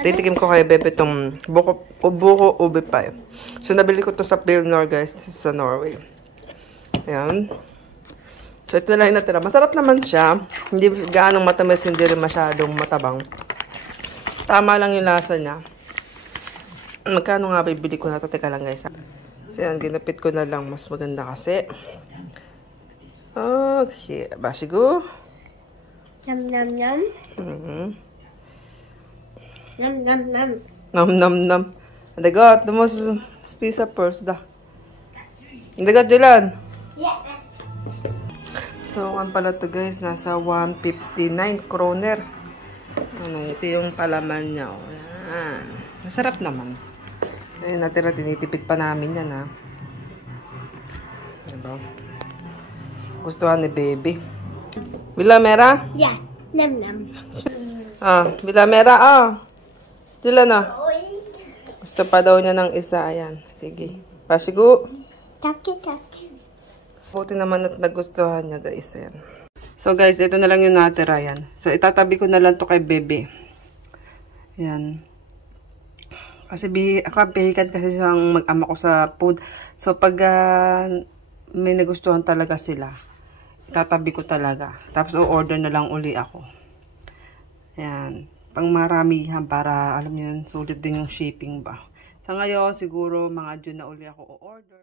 Titikim ko kay Bebe itong buko ube pie. So, nabili ko to sa Pilnor, guys. Sa Norway. Ayan. So, ito na lang natira. Masarap naman siya. Hindi gaanong matamis, hindi rin masyadong matabang. Tama lang yung lasa niya. Magkano nga bibili ko na ito? Teka lang, guys. So, yan. Ginapit ko na lang. Mas maganda kasi. Okay. Basigo. Nam nam nam. Nam nam nam. Nam nam nam. Adagot. The most pizza first da. Adagot, Dylan. Yeah. So, kan pala to guys, nasa 159 kroner. Ano, ito yung palaman niya. Oh. Yan. Masarap naman. Ayun, natira, tinitipid pa namin yan, ha. Diba? Gustuhan ni Baby. Bilamera? Yeah. Nam nam. Bilamera, Dila na. Gusto pa daw niya ng isa. Ayan. Sige. Pasigo. Taki taki. Buti naman at nagustuhan niya, guys. Ayan. So, guys, ito na lang yung natira yan. So, itatabi ko na lang to kay Bebe. Ayan. Kasi ako pihikan kasi siyang mag-ama ko sa food. So, pag may nagustuhan talaga sila, itatabi ko talaga. Tapos, o-order na lang uli ako. Ayan. Pang maramihan para, alam niyo yun, sulit din yung shipping ba. Sa ngayon, siguro, mga June na uli ako o-order.